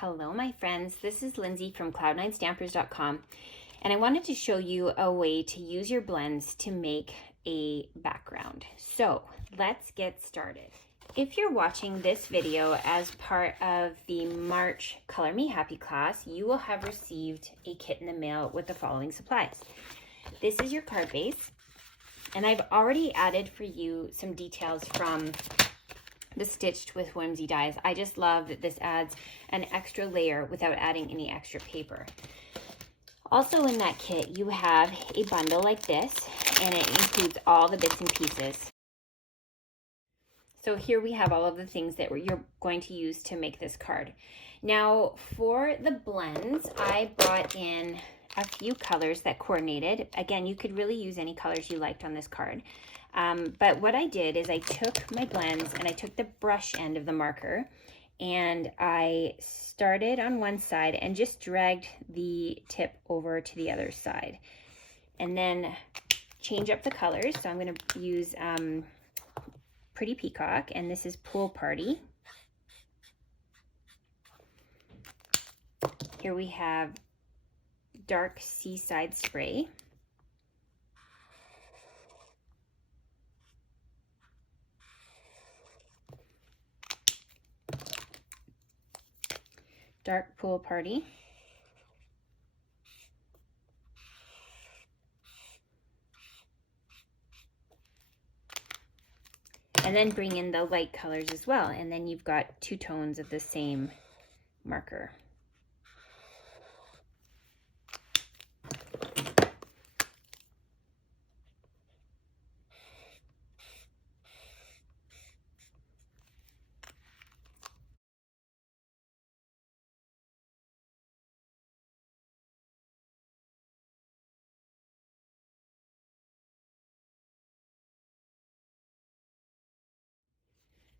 Hello my friends, this is Lindsay from cloud9stampers.com, and I wanted to show you a way to use your blends to make a background. So let's get started. If you're watching this video as part of the March Color Me Happy class, you will have received a kit in the mail with the following supplies. This is your card base, and I've already added for you some details from the Stitched with Whimsy dies. I just love that this adds an extra layer without adding any extra paper. Also in that kit, you have a bundle like this, and it includes all the bits and pieces. So here we have all of the things that you're going to use to make this card. Now for the blends, I brought in a few colors that coordinated. Again, you could really use any colors you liked on this card. But what I did is I took my blends and I took the brush end of the marker and I started on one side and just dragged the tip over to the other side. And then change up the colors. So I'm going to use Pretty Peacock, and this is Pool Party. Here we have Dark Seaside Spray. Dark Pool Party. And then bring in the light colors as well. And then you've got two tones of the same marker.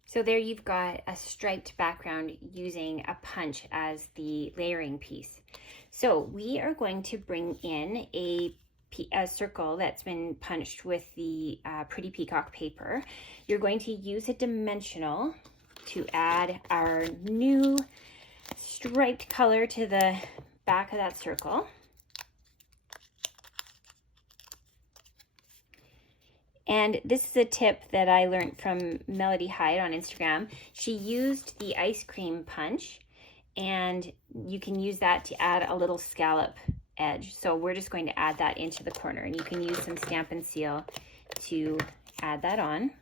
So there you've got a striped background using a punch as the layering piece. So we are going to bring in a circle that's been punched with the Pretty Peacock paper. You're going to use a dimensional to add our new striped color to the back of that circle. And this is a tip that I learned from Melody Hyde on Instagram. She used the ice cream punch, and you can use that to add a little scallop edge. So we're just going to add that into the corner, and you can use some Stampin' Seal to add that on.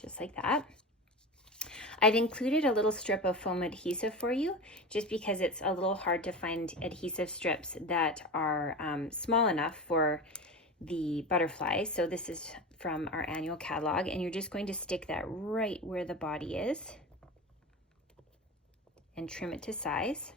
Just like that. I've included a little strip of foam adhesive for you, just because it's a little hard to find adhesive strips that are small enough for the butterfly. So this is from our annual catalog, and you're just going to stick that right where the body is and trim it to size.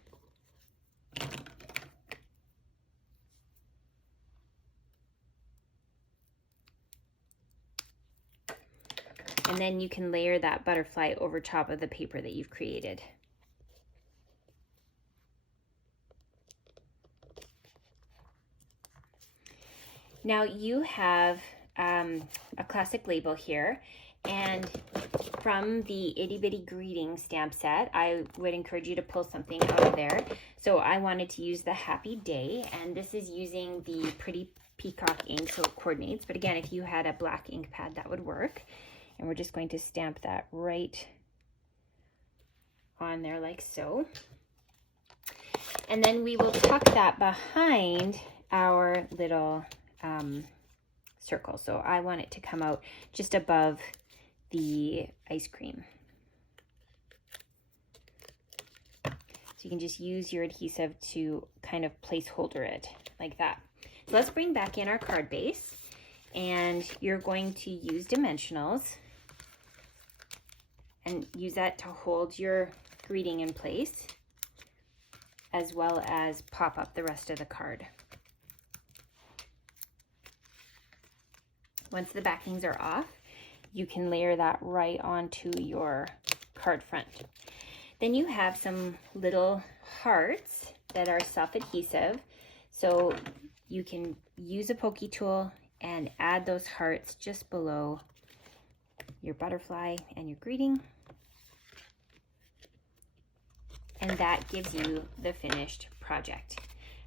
And then you can layer that butterfly over top of the paper that you've created. Now you have a classic label here, and from the Itty Bitty Greeting stamp set, I would encourage you to pull something out of there. So I wanted to use the Happy Day, and this is using the Pretty Peacock ink, so it coordinates. But again, if you had a black ink pad, that would work. And we're just going to stamp that right on there like so. And then we will tuck that behind our little circle. So I want it to come out just above the ice cream. So you can just use your adhesive to kind of placeholder it like that. So let's bring back in our card base, and you're going to use dimensionals and use that to hold your greeting in place, as well as pop up the rest of the card. Once the backings are off, you can layer that right onto your card front. Then you have some little hearts that are self-adhesive. So you can use a pokey tool and add those hearts just below your butterfly and your greeting. and that gives you the finished project.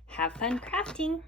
Have fun crafting!